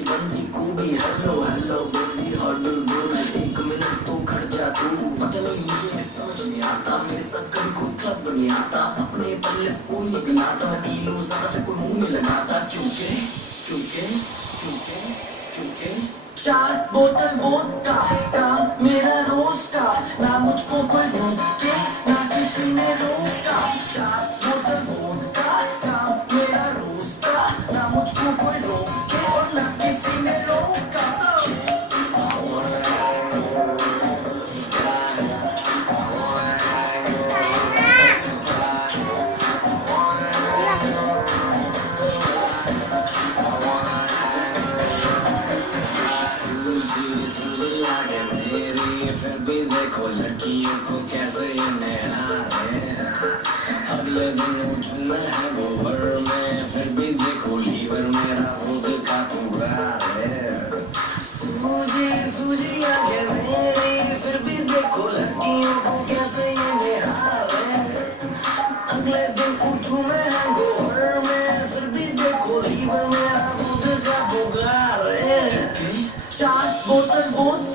की बंदी को भी हेलो हेलो बोली हडू डू। एक मिनट तो खड़ जा तू, पता नहीं मुझे समझ नहीं आता, मेरे साथ कभी कोई क्लब नहीं आता, अपने पल्ले से कोई नहीं पिलाता, मैं पी लूं ज्यादा फिर कोई मुंह नहीं लगाता, क्योंकि क्योंकि क्योंकि क्योंकि 4 बोतल वोदका का मेरा रोज का, ना मुझको कोई रोके ना किसी ने रोका। 4 बोतल वोदका का मेरा रोज का, ना मुझको कोई रोके और ना किसी ने रोका। सूझी आगे मेरी, फिर भी देखो लड़कियों को कैसे ये निहारे। अगले दिन उठूं मैं हैंगओवर में, फिर भी देखो लीवर मेरा वोदका पुकार है। सूझी सूझी आगे मेरी, फिर भी देखो लड़कियों को कैसे ये निहारे। अगले दिन उठूं मैं हैंगओवर में, फिर भी देखो लीवर मेरा वोदका पुकार है। 4 बोतल वोदका